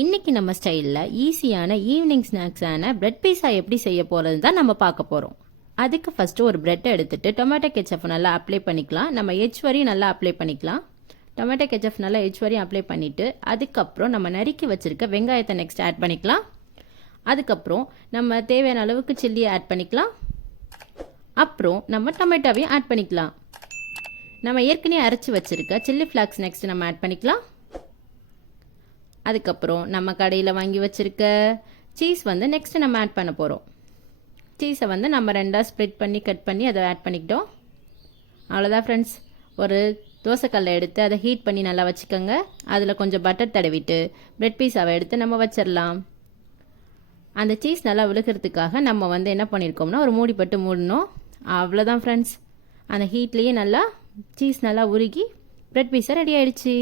இன்னைக்கு நம்ம ஸ்டைலில் ஈஸியான ஈவினிங் ஸ்நாக்ஸான பிரெட் பீஸா எப்படி செய்ய போகிறது தான் நம்ம பார்க்க போகிறோம். அதுக்கு ஃபஸ்ட்டு ஒரு பிரெட்டை எடுத்துகிட்டு டொமேட்டோ கெச்சப் நல்லா அப்ளை பண்ணிக்கலாம். நம்ம எட்ஜ் வரையும் நல்லா அப்ளை பண்ணிக்கலாம். டொமேட்டோ கெச்சப் நல்லா எட்ஜ் வரையும் அப்ளை பண்ணிவிட்டு அதுக்கப்புறம் நம்ம நறுக்கி வச்சுருக்க வெங்காயத்தை நெக்ஸ்ட் ஆட் பண்ணிக்கலாம். அதுக்கப்புறம் நம்ம தேவையான அளவுக்கு சில்லியை ஆட் பண்ணிக்கலாம். அப்புறம் நம்ம டொமேட்டோவையும் ஆட் பண்ணிக்கலாம். நம்ம ஏற்கனவே அரைச்சி வச்சுருக்க சில்லி ஃப்ளாக்ஸ் நெக்ஸ்ட் நம்ம ஆட் பண்ணிக்கலாம். அதுக்கப்புறம் நம்ம கடையில் வாங்கி வச்சுருக்க சீஸ் நெக்ஸ்ட்டு நம்ம ஆட் பண்ண போகிறோம். சீஸை நம்ம ரெண்டாக ஸ்ப்ளிட் பண்ணி கட் பண்ணி அதை ஆட் பண்ணிக்கிட்டோம். அவ்வளோதான் ஃப்ரெண்ட்ஸ். ஒரு தோசைக்கல்லை எடுத்து அதை ஹீட் பண்ணி நல்லா வச்சுக்கோங்க. அதில் கொஞ்சம் பட்டர் தடவிட்டு பிரெட் பீஸாவை எடுத்து நம்ம வச்சிடலாம். அந்த சீஸ் நல்லா விழுகிறதுக்காக நம்ம என்ன பண்ணியிருக்கோம்னா ஒரு மூடி போட்டு மூடணும். அவ்வளோதான் ஃப்ரெண்ட்ஸ். அந்த ஹீட்லேயே நல்லா சீஸ் நல்லா உருகி பிரெட் பீஸா ரெடி ஆகிடுச்சு.